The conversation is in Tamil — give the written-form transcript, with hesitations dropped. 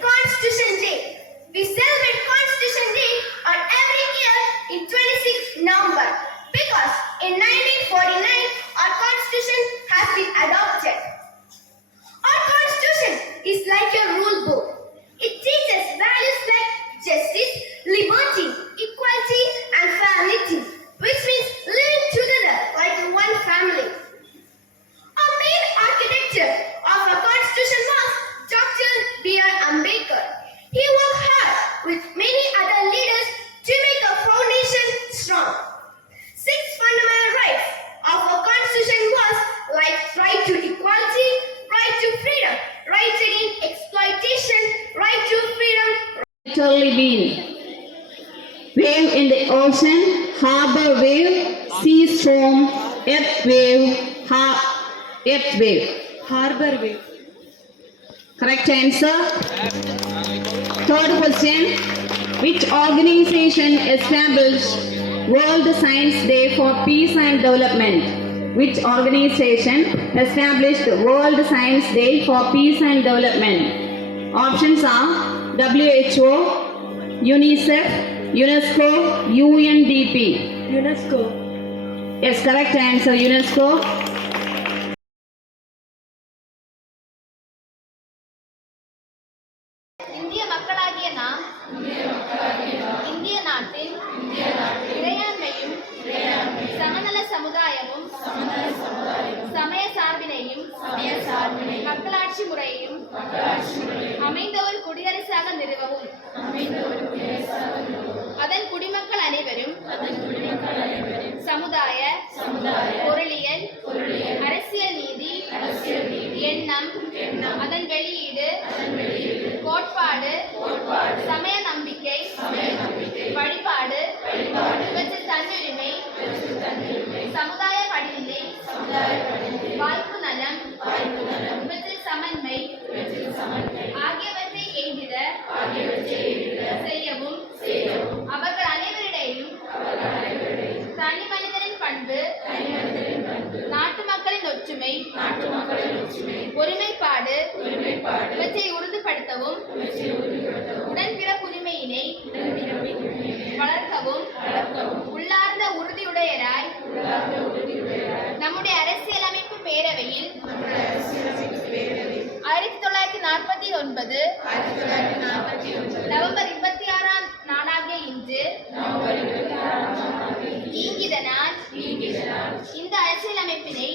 Constitution Day. We celebrate Constitution Day on every year in 26 November because in 1949 our Constitution has been adopted. Our Constitution is like a rule book. It teaches values like justice, liberty, equality and fraternity, which means living together like one family. Our main architecture of our Constitution was Dr. B.R. Ambedkar. He worked hard with many other leaders to make our foundation strong. 6 fundamental rights of our Constitution was like right to equality, right to freedom, right against exploitation, right to freedom. Literally mean wave in the ocean, harbor wave, sea storm, earth wave, earth wave. Harbor wave. Correct answer. Third question. Which organization established World Science Day for Peace and Development? Which organization established World Science Day for Peace and Development? Options are WHO, UNICEF, UNESCO, UNDP. UNESCO. Yes, correct answer, UNESCO. இந்திய மக்களாகிய நாம் இந்திய நாட்டின் இறையாண்மையும் சமநல சமுதாயமும் சமய சார்பினையும் மக்களாட்சி முறையையும் அமைந்த ஒரு குடியரசாக நிறுவவும் அதன் குடிமக்கள் அனைவரும் சமுதாய பொருளியல் அரசியல் நீதி எண்ணம் அதன் வெளியீடு கோட்பாடு சமய நம்பிக்கை வழிபாடு இவற்றில் தன்னுரிமை சமுதாய படிநிலை வாய்ப்பு நலம் இவற்றில் சமன்மை ஆகியவற்றை எய்திட செய்யவும் அவர்கள் அனைவரிடையும் தனி மனிதனின் பண்பு நாட்டு மக்களின் ஒற்றுமை ஒருமைப்பாடு இவற்றை உறுதிப்படுத்தவும் உடன்பிறப்புரிமையினை வளர்க்கவும் உள்ளார்ந்த உறுதியுடையராய் நம்முடைய அரசியலமைப்பு பேரவையில் 1949 நவம்பர் 26ஆம் நாளாகிய இன்று நீங்கிதனால் இந்த அரசியலமைப்பினை